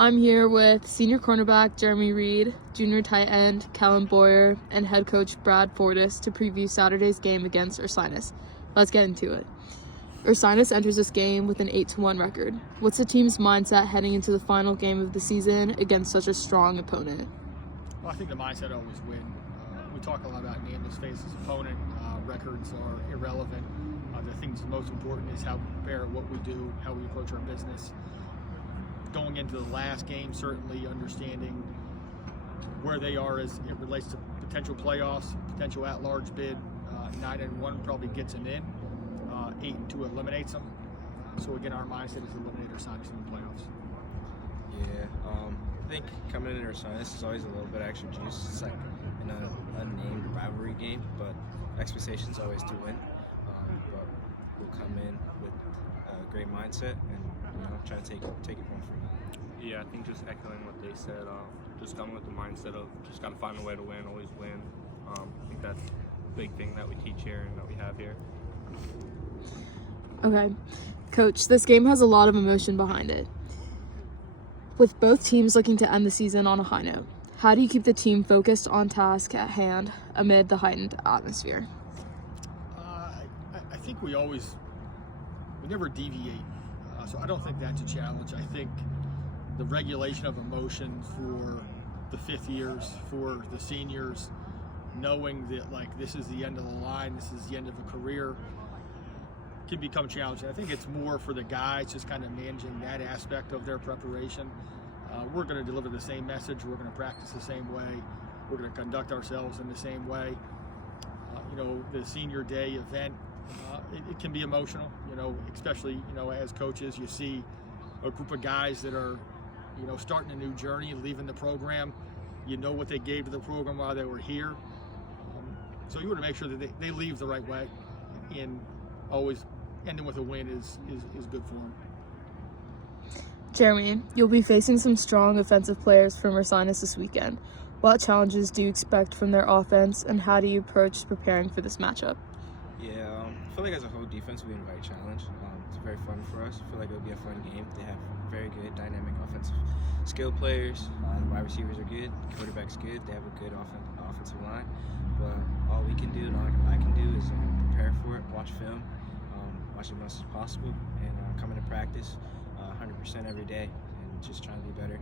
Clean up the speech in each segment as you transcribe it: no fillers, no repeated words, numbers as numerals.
I'm here with senior cornerback Jeremy Reid, junior tight end Kellen and head coach Brad Fordyce to preview Saturday's game against Ursinus. Let's get into it. Ursinus enters this game with an 8-1 record. What's the team's mindset heading into the final game of the season against such a strong opponent? Well, I think the mindset always win. We talk a lot about nameless faces opponent. Records are irrelevant. The things most important is how we prepare, what we do, how we approach our business. Going into the last game, certainly understanding where they are as it relates to potential playoffs, potential at-large bid. 9-1 probably gets them in. 8-2 eliminates them. So again, our mindset is to eliminate Ursinus in the playoffs. Yeah, I think coming into Ursinus is always a little bit extra juice. It's like an unnamed rivalry game, but expectations always to win. But we'll come in with a great mindset and try to take it home from that. Yeah, I think just echoing what they said, just coming with the mindset of just got to find a way to win, always win. I think that's a big thing that we teach here and that we have here. Okay. Coach, this game has a lot of emotion behind it. With both teams looking to end the season on a high note, how do you keep the team focused on task at hand amid the heightened atmosphere? I think we never deviate. So I don't think that's a challenge. I think the regulation of emotion for the fifth years, for the seniors, knowing that this is the end of the line, this is the end of a career, can become challenging. I think it's more for the guys, just kind of managing that aspect of their preparation. We're going to deliver the same message. We're going to practice the same way. We're going to conduct ourselves in the same way. The senior day event, it can be emotional, especially, as coaches, you see a group of guys that are, starting a new journey, leaving the program. You know what they gave to the program while they were here. So you want to make sure that they leave the right way, and always ending with a win is good for them. Jeremy, you'll be facing some strong offensive players from Ursinus this weekend. What challenges do you expect from their offense, and how do you approach preparing for this matchup? Yeah, I feel like as a whole defense will be a very challenge. It's very fun for us. I feel like it'll be a fun game. They have very good dynamic offensive skill players. The wide receivers are good. The quarterback's good. They have a good offensive line. But all we can do and all I can do is prepare for it, watch film, watch as much as possible, and come into practice 100% every day and just trying to be better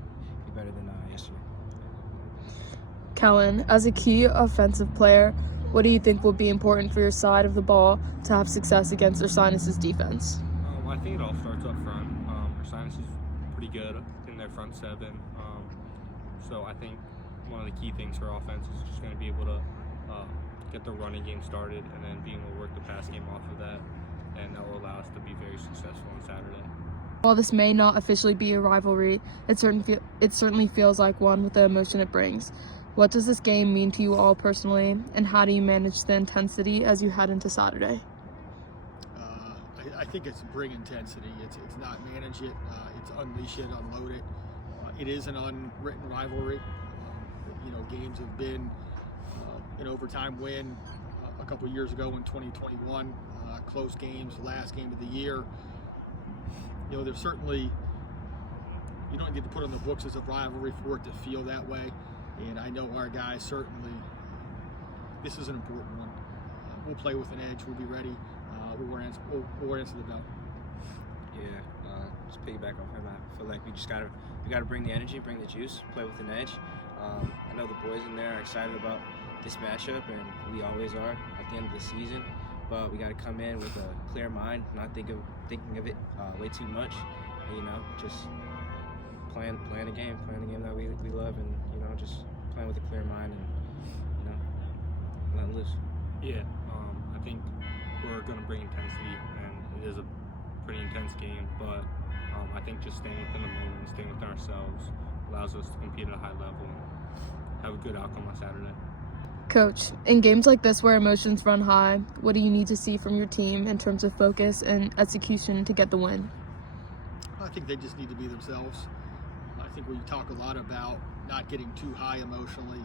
than yesterday. Kellen, as a key offensive player, what do you think will be important for your side of the ball to have success against Ursinus' defense? I think it all starts up front. Ursinus is pretty good in their front seven. So I think one of the key things for offense is just going to be able to get the running game started and then being able to work the pass game off of that. And that will allow us to be very successful on Saturday. While this may not officially be a rivalry, it certainly feels like one with the emotion it brings. What does this game mean to you all personally, and how do you manage the intensity as you head into Saturday? I think it's bring intensity. It's not manage it. It's unleash it, unload it. It is an unwritten rivalry. Games have been an overtime win a couple years ago in 2021. Close games, last game of the year. There's certainly, you don't get to put on the books as a rivalry for it to feel that way. And I know our guys certainly, this is an important one. We'll play with an edge. We'll be ready. We'll answer the bell. Yeah, just piggyback off him. I feel like we gotta bring the energy, bring the juice, play with an edge. I know the boys in there are excited about this matchup, and we always are at the end of the season. But we got to come in with a clear mind, not thinking of it way too much. Just playing a game that we love, and just playing with a clear mind and letting loose. Yeah, I think we're going to bring intensity, and it is a pretty intense game. But I think just staying within the moment, staying within ourselves, allows us to compete at a high level and have a good outcome on Saturday. Coach, in games like this where emotions run high, what do you need to see from your team in terms of focus and execution to get the win? I think they just need to be themselves. I think we talk a lot about not getting too high emotionally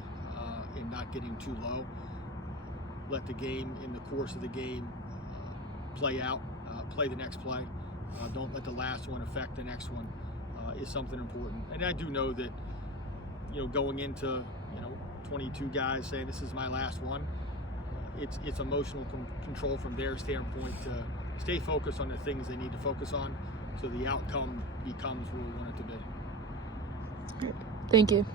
and not getting too low. Let the game, in the course of the game, play out, play the next play. Don't let the last one affect the next one. is something important. And I do know that, going into 22 guys saying this is my last one, it's emotional control from their standpoint to stay focused on the things they need to focus on, so the outcome becomes what we want it to be. Thank you.